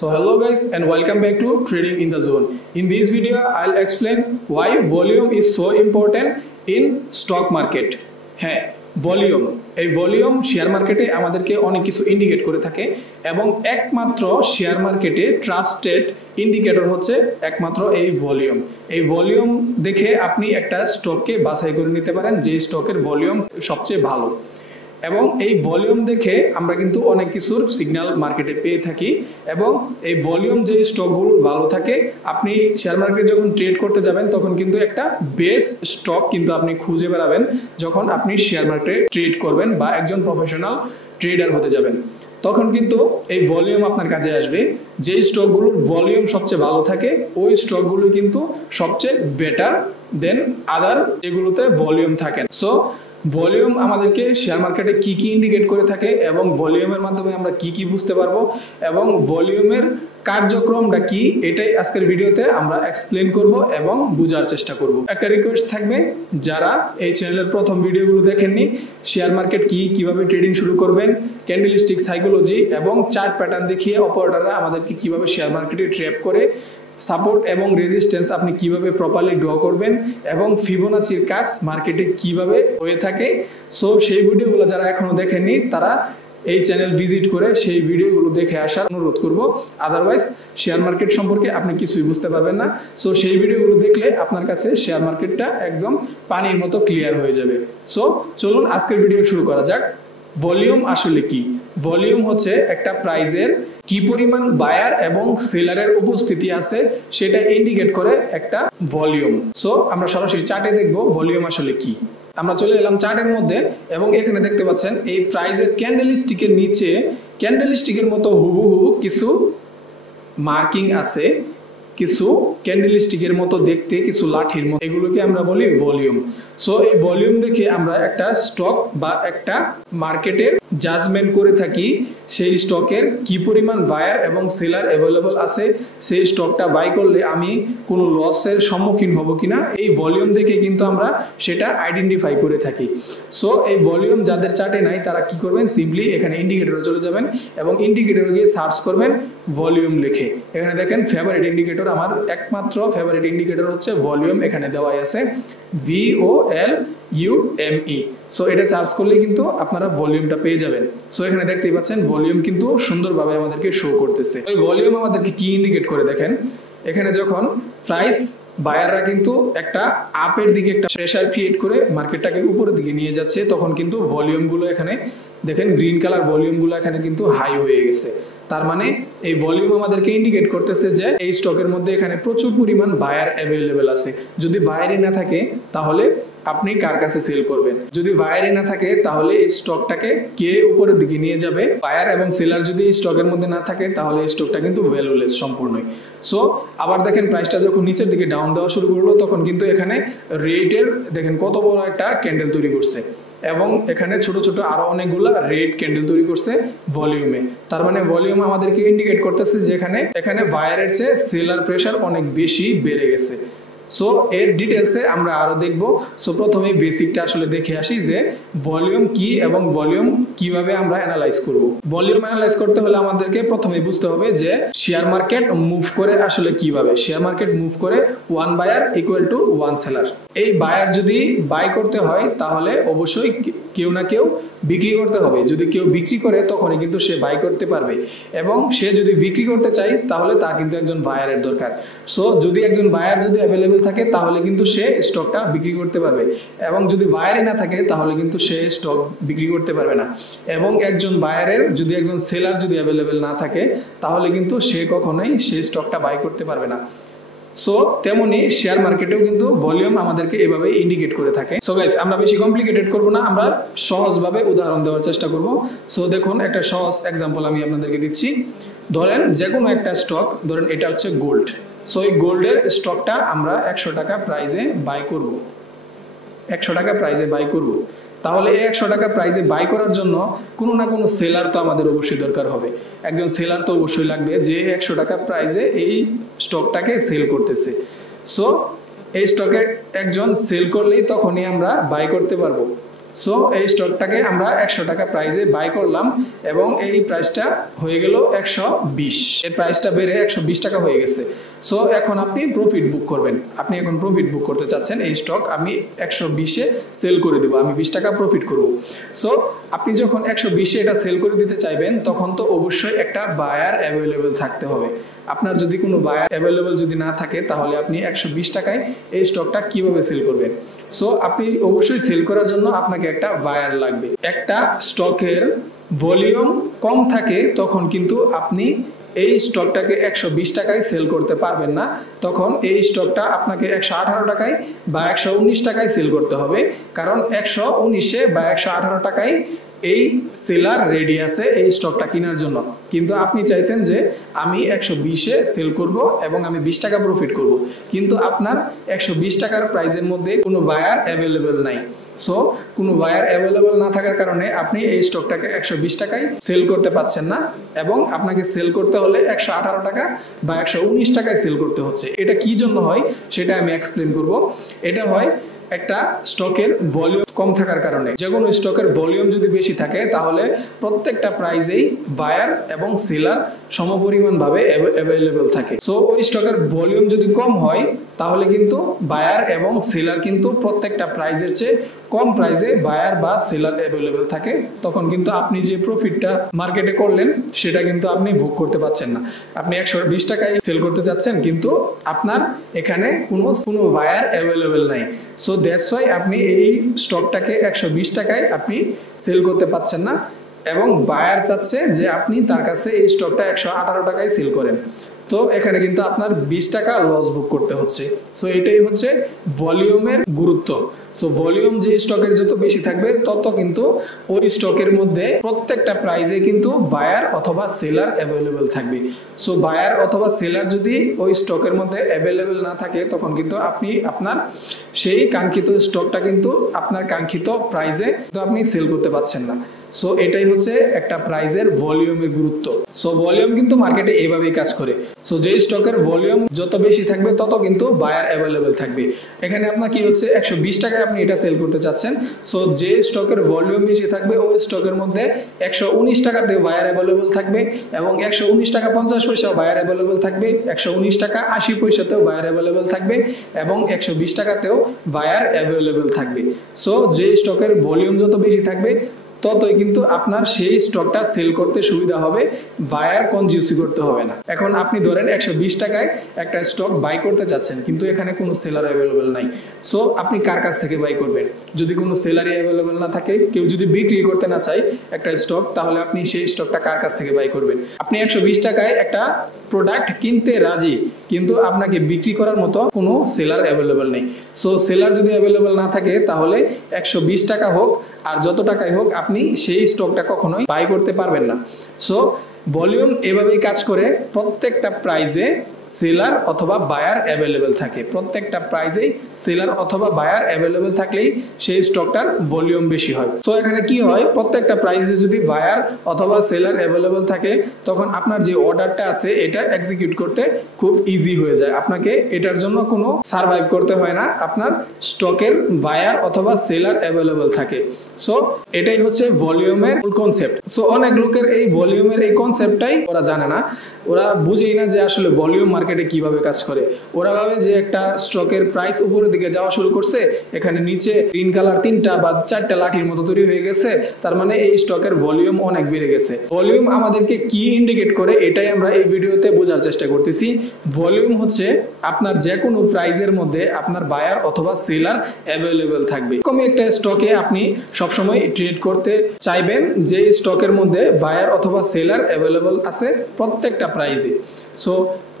So hello guys and welcome back to Trading in the Zone. In this video I'll explain why volume is so important in stock market. হ্যাঁ volume এই volume share মার্কেটে আমাদেরকে অনেক কিছু indicate করে থাকে এবং একমাত্র শেয়ার মার্কেটে ট্রাস্টেড ইন্ডিকেটর হচ্ছে একমাত্র এই ভলিউম। এই ভলিউম দেখে আপনি একটা স্টককে বাছাই করে নিতে পারেন যে স্টকের ভলিউম সবচেয়ে ভালো। এবং এই ভলিউম দেখে আমরা কিন্তু অনেক কিছুর সিগন্যাল মার্কেটে পেয়ে থাকি এবং এই ভলিউম যে স্টকগুলো ভালো থাকে আপনি শেয়ার মার্কেটে যখন ট্রেড করতে যাবেন তখন কিন্তু একটা বেস্ট স্টক কিন্তু আপনি খুঁজে বেড়াবেন যখন আপনি শেয়ার মার্কেটে ট্রেড করবেন বা একজন প্রফেশনাল ট্রেডার হতে যাবেন তখন কিন্তু এই ভলিউম আপনার কাজে আসবে। যে স্টকগুলোর ভলিউম সবচেয়ে ভালো থাকে ওই স্টকগুলো কিন্তু সবচেয়ে বেটার দেন আদার এগুলোতে ভলিউম থাকে। সো ভলিউম আমাদেরকে শেয়ার মার্কেটে কি কি ইন্ডিকেট করে থাকে এবং ভলিউমের মাধ্যমে আমরা কি কি বুঝতে পারবো এবং ভলিউমের কার্যক্রমটা কি এটাই আজকের ভিডিওতে আমরা এক্সপ্লেন করব এবং বোঝার চেষ্টা করব। একটা রিকোয়েস্ট থাকবে, যারা এই চ্যানেলের প্রথম ভিডিওগুলো দেখেননি শেয়ার মার্কেট কি কিভাবে ট্রেডিং শুরু করবেন, ক্যান্ডেলস্টিক সাইকোলজি এবং চার্ট প্যাটার্ন দেখিয়ে অপারেটররা আমাদেরকে কিভাবে শেয়ার মার্কেটে ট্র্যাপ করে, সাপোর্ট এবং রেজিস্ট্যান্স আপনি কিভাবে প্রপারলি ড্র করবেন এবং ফিবোনাচির কাজ মার্কেটে কিভাবে হয়ে থাকে। সো সেই ভিডিওগুলো যারা এখনো দেখেননি তারা এই চ্যানেল ভিজিট করে সেই ভিডিওগুলো দেখে আসার অনুরোধ করব। আদারওয়াইজ শেয়ার মার্কেট সম্পর্কে আপনি কিছুই বুঝতে পারবেন না। সো সেই ভিডিওগুলো দেখলে আপনার কাছে শেয়ার মার্কেটটা একদম পানির মতো ক্লিয়ার হয়ে যাবে। সো চলুন আজকের ভিডিও শুরু করা যাক। ভলিউম আসলে কি? ভলিউম হচ্ছে একটা প্রাইজের কি পরিমাণ বায়ার এবং সেলারের উপস্থিতি আছে সেটা ইন্ডিকেট করে একটা ভলিউম। সো আমরা সরাসরি চার্টে দেখব ভলিউম আসলে কি। আমরা চলে এলাম চার্টের মধ্যে এবং এখানে দেখতে পাচ্ছেন এই প্রাইজের ক্যান্ডেলস্টিকের নিচে ক্যান্ডেলস্টিকের মতো হুবহু কিছু মার্কিং আছে, কিছু ক্যান্ডেলস্টিকের মতো দেখতে কিছু লাঠির মতো, এগুলোকে আমরা বলি ভলিউম। সো এই ভলিউম দেখে আমরা একটা স্টক বা একটা মার্কেটের জাজমেন্ট করে থাকি সেই স্টকের কি পরিমাণ বায়ার এবং সেলার অ্যাভেলেবল আছে, সেই স্টকটা বাই করলে আমি কোনো লসের সম্মুখীন হব কিনা এই ভলিউম দেখে কিন্তু আমরা সেটা আইডেন্টিফাই করে থাকি। সো এই ভলিউম যাদের চার্টে নাই তারা কি করবেন, সিম্পলি এখানে ইন্ডিকেটরে চলে যাবেন এবং ইন্ডিকেটরে গিয়ে সার্চ করবেন ভলিউম লিখে। এখানে দেখেন ফেভারিট ইন্ডিকেটর, আমার একমাত্র ফেভারিট ইন্ডিকেটর হচ্ছে ভলিউম, এখানে দেওয়াই আছে VOLUME। সো এটা চার্জ করলে কিন্তু আপনারা ভলিউমটা পেয়ে যাবেন। সো এখানে দেখতেই পাচ্ছেন ভলিউম কিন্তু সুন্দরভাবে আমাদেরকে শো করতেছে। ওই ভলিউম আমাদেরকে কি ইন্ডিকেট করে দেখেন, এখানে যখন প্রাইস বায়াররা কিন্তু একটা আপের দিকে একটা প্রেসার ক্রিয়েট করে মার্কেটটাকে উপরের দিকে নিয়ে যাচ্ছে তখন কিন্তু ভলিউমগুলো এখানে দেখেন গ্রিন কালার ভলিউমগুলো এখানে কিন্তু হাই হয়ে গেছে। তার মানে এই ভলিউম আমাদেরকে ইন্ডিকেট করতেছে যে এই স্টকের মধ্যে এখানে প্রচুর পরিমাণ বায়ার অ্যাভেলেবেল আছে। যদি বায়ারই না থাকে তাহলে আপনি কার কাছে সেল করবেন? যদি বায়ারই না থাকে তাহলে এই স্টকটাকে কে উপরের দিকে নিয়ে যাবে? বায়ার এবং সেলার যদি এই স্টকের মধ্যে না থাকে তাহলে এই স্টকটা কিন্তু ভ্যালুলেস সম্পূর্ণই। সো আবার দেখেন প্রাইসটা যখন নিচের দিকে ডাউন দেওয়া শুরু করলো তখন কিন্তু এখানে রেটের দেখেন কত বড় একটা ক্যান্ডেল তৈরি করছে এবং এখানে ছোট ছোট আরো অনেকগুলা রেড ক্যান্ডেল তৈরি করছে ভলিউমে। তার মানে ভলিউম আমাদেরকে ইন্ডিকেট করতেছে যে এখানে বায়ারের চেয়ে সেলার প্রেসার অনেক বেশি বেড়ে গেছে। সো এর ডিটেলসে আমরা আরো দেখব। সো প্রথমে বেসিকটা আসলে দেখে আসি যে ভলিউম কি এবং ভলিউম কিভাবে আমরা অ্যানালাইজ করব। ভলিউম অ্যানালাইজ করতে হলে আমাদেরকে প্রথমে বুঝতে হবে যে শেয়ার মার্কেট মুভ করে আসলে কিভাবে। শেয়ার মার্কেট মুভ করে one buyer equal to one seller. এই বায়ার যদি বাই করতে হয় তাহলে অবশ্যই কেউ না কেউ বিক্রি করতে হবে। যদি কেউ বিক্রি করে তখনই কিন্তু সে বাই করতে পারবে এবং সে যদি বিক্রি করতে চায় তাহলে তার কিন্তু একজন বায়ারের দরকার। সো যদি একজন বায়ার যদি অ্যাভেলেবল থাকে তাহলে কিন্তু সে স্টকটা বিক্রি করতে পারবে এবং যদি বায়ারই না থাকে তাহলে কিন্তু সে স্টক বিক্রি করতে পারবে না। এবং একজন বায়ারের যদি একজন সেলার যদি অ্যাভেলেবল না থাকে তাহলে কিন্তু সে কখনোই সেই স্টকটা বাই করতে পারবে না। সো তেমনি শেয়ার মার্কেটেও কিন্তু ভলিউম আমাদেরকে এভাবে ইন্ডিকেট করে থাকে। সো গাইস আমরা বেশি কমপ্লিকেটেড করব না, আমরা সহজভাবে উদাহরণ দেওয়ার চেষ্টা করব। সো দেখুন একটা সহজ एग्जांपल আমি আপনাদেরকে দিচ্ছি। ধরেন যে কোনো একটা স্টক, ধরেন এটা হচ্ছে গোল্ড। সো এই গোল্ডের স্টকটা আমরা 100 টাকা প্রাইসে বাই করব, 100 টাকা প্রাইসে বাই করব। তাহলে এই 100 টাকা প্রাইসে বাই করার জন্য কোনো না কোনো সেলার তো আমাদের অবশ্যই দরকার হবে। একজন সেলার তো অবশ্যই লাগবে যে 100 টাকা প্রাইসে এই স্টকটাকে সেল করতেছে। সো এই স্টকে একজন সেল করলেই তখনই আমরা বাই করতে পারবো। সো এই স্টকটাকে আমরা 100 টাকা প্রাইসে বাই করলাম এবং এই প্রাইসটা হয়ে গেল 120, এর প্রাইসটা বেড়ে 120 টাকা হয়ে গেছে। সো এখন আপনি প্রফিট বুক করবেন, আপনি এখন প্রফিট বুক করতে চাচ্ছেন এই স্টক আমি 120-এ সেল করে দেব, আমি 20 টাকা প্রফিট করব। সো আপনি যখন 120-এ এটা সেল করে দিতে চাইবেন তখন তো অবশ্যই একটা বায়ার অ্যাভেলেবল থাকতে হবে। আপনার যদি কোনো বায়ার অ্যাভেলেবল যদি না থাকে তাহলে আপনি 120 টাকায় এই স্টকটা কিভাবে সেল করবেন? সো আপনি অবশ্যই সেল করার জন্য আপনাকে একটা বায়ার লাগবে। একটা স্টকের ভলিউম কম থাকে তখন কিন্তু আপনি এই স্টকটাকে 120 টাকায় সেল করতে পারবেন না, তখন এই স্টকটা আপনাকে 118 টাকায় বা 119 টাকায় সেল করতে হবে, কারণ 119-এ বা 118 টাকায় এই সেলার রেডি আছে এই স্টকটা কেনার জন্য। কিন্তু আপনি চাইছেন যে আমি 120-এ সেল করব এবং আমি 20 টাকা প্রফিট করব, কিন্তু আপনার 120 টাকার প্রাইসের মধ্যে কোনো বায়ার অ্যাভেলেবল নাই। সো কোনো বায়ার অ্যাভেলেবল না থাকার কারণে আপনি এই স্টকটাকে 120 টাকায় সেল করতে পারছেন না এবং আপনাকে সেল করতে হলে 118 টাকা বা 119 টাকায় সেল করতে হচ্ছে। এটা কি জন্য হয় সেটা আমি এক্সপ্লেন করব। এটা হয় একটা স্টকের ভলিউম কম থাকার কারণে। যে কোনো স্টকের ভলিউম যদি বেশি থাকে তাহলে প্রত্যেকটা প্রাইজেই বায়ার এবং সেলার সমপরিমাণভাবে অ্যাভেলেবল থাকে। সো ওই স্টকের ভলিউম যদি কম হয় তাহলে কিন্তু বায়ার এবং সেলার কিন্তু প্রত্যেকটা প্রাইজের চেয়ে কম প্রাইসে বায়ার বা সেলার অ্যাভেলেবল থাকে, তখন কিন্তু আপনি যে প্রফিটটা মার্কেটে করলেন সেটা কিন্তু আপনি ভোগ করতে পারছেন না। আপনি 120 টাকায় সেল করতে যাচ্ছেন কিন্তু আপনার এখানে কোনো বায়ার অ্যাভেলেবল নাই। সো দ্যাটস ওয়াই আপনি এই স্টকটাকে 120 টাকায় আপনি সেল করতে পারছেন না এবং বায়ার চাচ্ছে যে আপনি তার কাছে এই স্টকটা 118 টাকায় সেল করেন। তো এখানে কিন্তু আপনার 20 টাকা লস বুক করতে হচ্ছে। সো এটাই হচ্ছে ভলিউমের গুরুত্ব। সো ভলিউম যে স্টকের যত বেশি থাকবে তত কিন্তু ওই স্টকের মধ্যে প্রত্যেকটা প্রাইজে কিন্তু বায়ার অথবা সেলার অ্যাভেলেবল থাকবে। সো বায়ার অথবা সেলার যদি ওই স্টকের মধ্যে অ্যাভেলেবল না থাকে তখন কিন্তু আপনি আপনার সেই কাঙ্ক্ষিত স্টকটা কিন্তু আপনার কাঙ্ক্ষিত প্রাইজে তো আপনি সেল করতে পারছেন না। সো এটাই হচ্ছে একটা প্রাইজের ভলিউমের গুরুত্ব। সো ভলিউম কিন্তু মার্কেটে এইভাবেই কাজ করে। সো যে স্টকের ভলিউম যত বেশি থাকবে তত কিন্তু বায়ার অ্যাভেলেবল থাকবে। এখানে আপনার কি হচ্ছে 120 টাকায় আপনি এটা সেল করতে চাচ্ছেন। সো যে স্টকের ভলিউম বেশি থাকবে ওই স্টকের মধ্যে 119 টাকাতে বায়ার অ্যাভেলেবল থাকবে এবং 119 টাকা 50 পয়সা বায়ার অ্যাভেলেবল থাকবে, 119 টাকা 80 পয়সাতেও বায়ার অ্যাভেলেবল থাকবে এবং 120 টাকাতেও বায়ার অ্যাভেলেবল থাকবে। সো যে স্টকের ভলিউম যত বেশি থাকবে ততই কিন্তু আপনার সেই স্টকটা সেল করতে সুবিধা হবে, বায়ার কনজিউসি করতে হবে না। এখন আপনি ধরেন 120 টাকায় একটা স্টক বাই করতে চাচ্ছেন কিন্তু এখানে কোনো সেলার অ্যাভেলেবল নাই। সো আপনি কার কাছ থেকে বাই করবেন? যদি কোনো সেলারই অ্যাভেলেবল না থাকে, কেউ যদি বিক্রি করতে না চায় একটা স্টক, তাহলে আপনি সেই স্টকটা কার কাছ থেকে বাই করবেন? আপনি 120 টাকায় একটা প্রোডাক্ট কিনতে রাজি কিন্তু আপনাকে বিক্রি করার মতো কোনো সেলার অ্যাভেলেবল নেই। সো সেলার যদি অ্যাভেলেবল না থাকে তাহলে 120 টাকা হোক আর যত টাকাই হোক আপনি সেই স্টকটা কখনোই বাই করতে পারবেন না। সো ভলিউম এভাবেই কাজ করে, প্রত্যেকটা প্রাইজে সেলার অথবা বায়ার অ্যাভেলেবল থাকে। প্রত্যেকটা প্রাইজেই সেলার অথবা বায়ার অ্যাভেলেবল থাকলেই সেই স্টকটার ভলিউম বেশি হয়। সো এখানে কি হয়, প্রত্যেকটা প্রাইজে যদি বায়ার অথবা সেলার অ্যাভেলেবল থাকে তখন আপনার যে অর্ডারটা আছে এটা এক্সিকিউট করতে খুব ইজি হয়ে যায়। আপনাকে এটার জন্য কোনো সার্ভাইভ করতে হয় না, আপনার স্টকের বায়ার অথবা সেলার অ্যাভেলেবল থাকে। সো এটাই হচ্ছে ভলিউমের মূল কনসেপ্ট। সো অনেক লোকের এই ভলিউমের এই কনসেপ্টটাই ওরা জানে না, ওরা বুঝেই না যে আসলে ভলিউম মার্কেটে কিভাবে কাজ করে। ওরা ভাবে যে একটা স্টকের প্রাইস উপরের দিকে যাওয়া শুরু করছে, এখানে নিচে গ্রিন কালার 3টা বা 4টা লাঠির মতো তৈরি হয়ে গেছে, তার মানে এই স্টকের ভলিউম অনেক বেড়ে গেছে। ভলিউম আমাদেরকে কি ইন্ডিকেট করে এটাই আমরা এই ভিডিওতে বোঝার চেষ্টা করতেছি। ভলিউম হচ্ছে আপনার যে কোনো প্রাইজের মধ্যে আপনার বায়ার অথবা সেলার অ্যাভেলেবল থাকবে। এরকম একটা স্টকে আপনি সবসময় ট্রেড করতে চাইবেন যে স্টকের মধ্যে বায়ার অথবা সেলার অ্যাভেলেবল আছে প্রত্যেকটা প্রাইজে। সো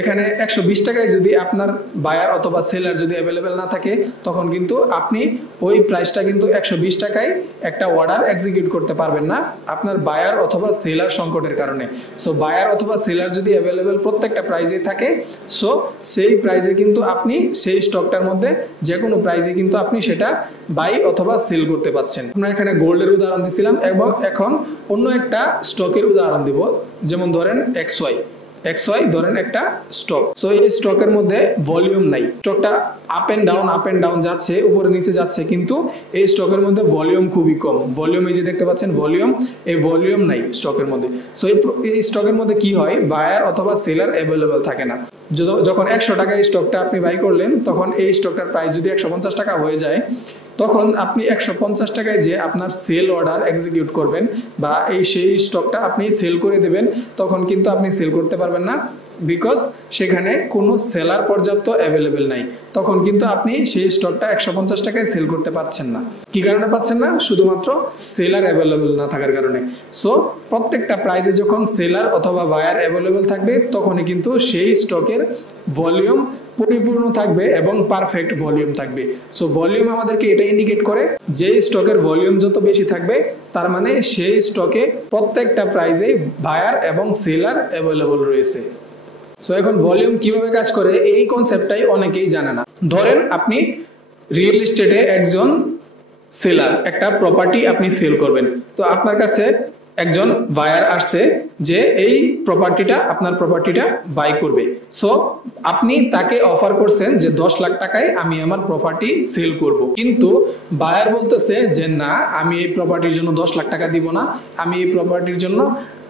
এখানে 120 টাকায় যদি আপনার বায়ার অথবা সেলার যদি অ্যাভেলেবেল না থাকে তখন কিন্তু আপনি ওই প্রাইসটা কিন্তু 120 টাকায় একটা অর্ডার এক্সিকিউট করতে পারবেন না আপনার বায়ার অথবা সেলার সংকটের কারণে। সো বায়ার অথবা সেলার যদি অ্যাভেলেবেল প্রত্যেকটা প্রাইজে থাকে, সো সেই প্রাইজে কিন্তু আপনি সেই স্টকটার মধ্যে যে কোনো প্রাইজে কিন্তু আপনি সেটা বাই অথবা সেল করতে পারছেন। আমরা এখানে গোল্ডের উদাহরণ দিয়েছিলাম এবং এখন অন্য একটা স্টকের উদাহরণ দিব, যেমন ধরেন XY। XY ধরেন একটা স্টক। সো এই স্টকের মধ্যে ভলিউম নাই, স্টকটা আপ এন্ড ডাউন যাচ্ছে, উপরে নিচে যাচ্ছে, কিন্তু এই স্টকের মধ্যে ভলিউম খুবই কম। ভলিউম এই যে দেখতে পাচ্ছেন ভলিউম, এই ভলিউম নাই স্টকের মধ্যে। সো এই স্টকের মধ্যে কি হয়, বায়ার অথবা সেলার অ্যাভেলেবল থাকে না। যখন 100 টাকায় স্টকটা আপনি বাই করলেন, তখন এই স্টকটার প্রাইস যদি 150 টাকা হয়ে যায়, তখন আপনি 150 টাকায় যে আপনার সেল অর্ডার এক্সিকিউট করবেন বা সেই স্টকটা আপনি সেল করে দেবেন, তখন কিন্তু আপনি সেল করতে পারবেন না, বিকজ সেখানে কোনো সেলার পর্যাপ্ত অ্যাভেলেবেল নাই। তখন কিন্তু আপনি সেই স্টকটা 150 টাকায় সেল করতে পারছেন না। কি কারণে পাচ্ছেন না? শুধুমাত্র সেলার অ্যাভেলেবেল না থাকার কারণে। সো প্রত্যেকটা প্রাইসে যখন সেলার অথবা বায়ার অ্যাভেলেবেল থাকবে, তখনই কিন্তু সেই স্টকের ভলিউম পরিপূর্ণ থাকবে এবং পারফেক্ট ভলিউম থাকবে। সো ভলিউম আমাদেরকে এটা ইন্ডিকেট করে যে স্টকের ভলিউম যত বেশি থাকবে, তার মানে সেই স্টকে প্রত্যেকটা প্রাইসে বায়ার এবং সেলার অ্যাভেলেবল রয়েছে। সো এখন ভলিউম কিভাবে কাজ করে এই কনসেপ্টটাই অনেকেই জানে না। ধরেন আপনি রিয়েল এস্টেটে একজন সেলার, একটা প্রপার্টি আপনি সেল করবেন, তো আপনার কাছে একজন বায়ার আসছে যে এই আপনার প্রপার্টিটা বাই করবে। সো আপনি তাকে অফার করছেন যে 10 লাখ টাকায় আমি আমার প্রপার্টি সেল করব, কিন্তু বায়ার বলতেছে যে না, আমি এই প্রপার্টির জন্য 10 লাখ টাকা দিব না, আমি এই প্রপার্টির জন্য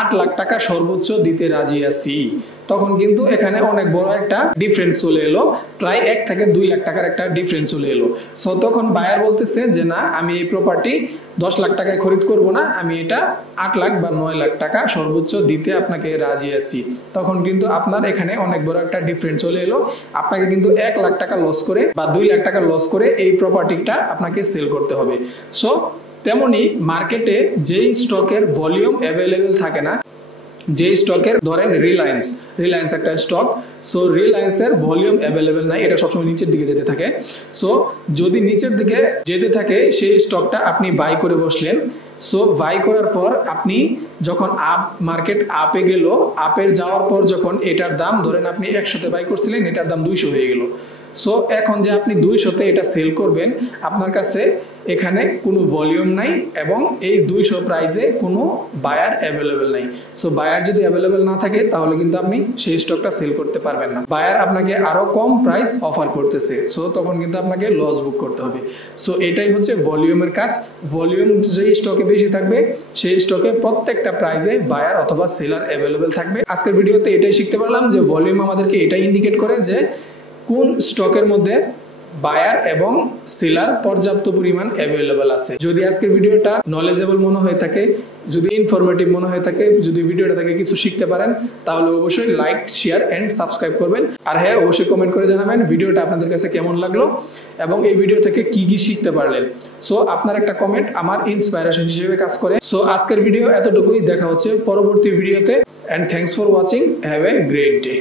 8 লাখ টাকা সর্বোচ্চ দিতে রাজি আছি। তখন কিন্তু এখানে অনেক বড় একটা ডিফারেন্স চলে এলো, প্রায় 1 থেকে 2 লাখ টাকার একটা ডিফারেন্স চলে এলো। সো তখন বায়ার বলতেছে যে না, আমি এই প্রপার্টি 10 লাখ টাকায় খরিদ করব না, আমি এটা 8 লাখ বা 9 লাখ টাকা সর্বোচ্চ দিতে আপনাকে রাজি আছি। তখন কিন্তু আপনার এখানে অনেক বড় একটা ডিফারেন্স চলে এলো, আপনাকে কিন্তু 1 লাখ টাকা লস করে বা 2 লাখ টাকা লস করে এই প্রপার্টিটা আপনাকে সেল করতে হবে। সো তেমনি মার্কেটে যেই স্টকের ভলিউম অ্যাভেলেবেল থাকে না, যে স্টকের ধরেন রিলায়েন্স একটা স্টক, সো রিলায়েন্সের ভলিউম অ্যাভেলেবেল নাই, এটা সবসময় নিচের দিকে যেতে থাকে। সো যদি নিচের দিকে যেতে থাকে, সেই স্টকটা আপনি বাই করে বসলেন। সো বাই করার পর আপনি যখন মার্কেট আপে গেল, আপের যাওয়ার পর যখন এটার দাম ধরেন আপনি 100-তে বাই করছিলেন, এটার দাম 200 হয়ে গেল। সো এখন যে আপনি 200-তে এটা সেল করবেন, আপনার কাছে এখানে কোনো ভলিউম নাই এবং এই 200 প্রাইসে কোনো বায়ার অ্যাভেলেবেল নাই। সো বায়ার যদি অ্যাভেলেবেল না থাকে, তাহলে কিন্তু আপনি সেই স্টকটা সেল করতে পারবেন না। বায়ার আপনাকে আরো কম প্রাইস অফার করতেছে, সো তখন কিন্তু আপনাকে লস বুক করতে হবে। সো এটাই হচ্ছে ভলিউমের কাজ। ভলিউম যেই স্টকে বেশি থাকবে, সেই স্টকে প্রত্যেকটা প্রাইসে বায়ার অথবা সেলার অ্যাভেলেবেল থাকবে। আজকের ভিডিওতে এটাই শিখতে পারলাম যে ভলিউম আমাদেরকে এটাই ইন্ডিকেট করে যে কোন স্টকের মধ্যে বায়ার এবং সেলার পর্যাপ্ত পরিমাণ অ্যাভেলেবল আছে। যদি আজকের ভিডিওটা নলেজেবল মনে হয়ে থাকে, যদি ইনফরমেটিভ মনে হয়ে থাকে, যদি ভিডিওটা থেকে কিছু শিখতে পারেন, তাহলে অবশ্যই লাইক, শেয়ার এন্ড সাবস্ক্রাইব করবেন। আর হ্যাঁ, অবশ্যই কমেন্ট করে জানাবেন ভিডিওটা আপনাদের কাছে কেমন লাগলো এবং এই ভিডিও থেকে কি কি শিখতে পারলেন। সো আপনার একটা কমেন্ট আমার ইন্সপাইরেশন হিসেবে কাজ করে। সো আজকের ভিডিও এতটুকুই, দেখা হচ্ছে পরবর্তী ভিডিওতে। And thanks for watching, have a great day.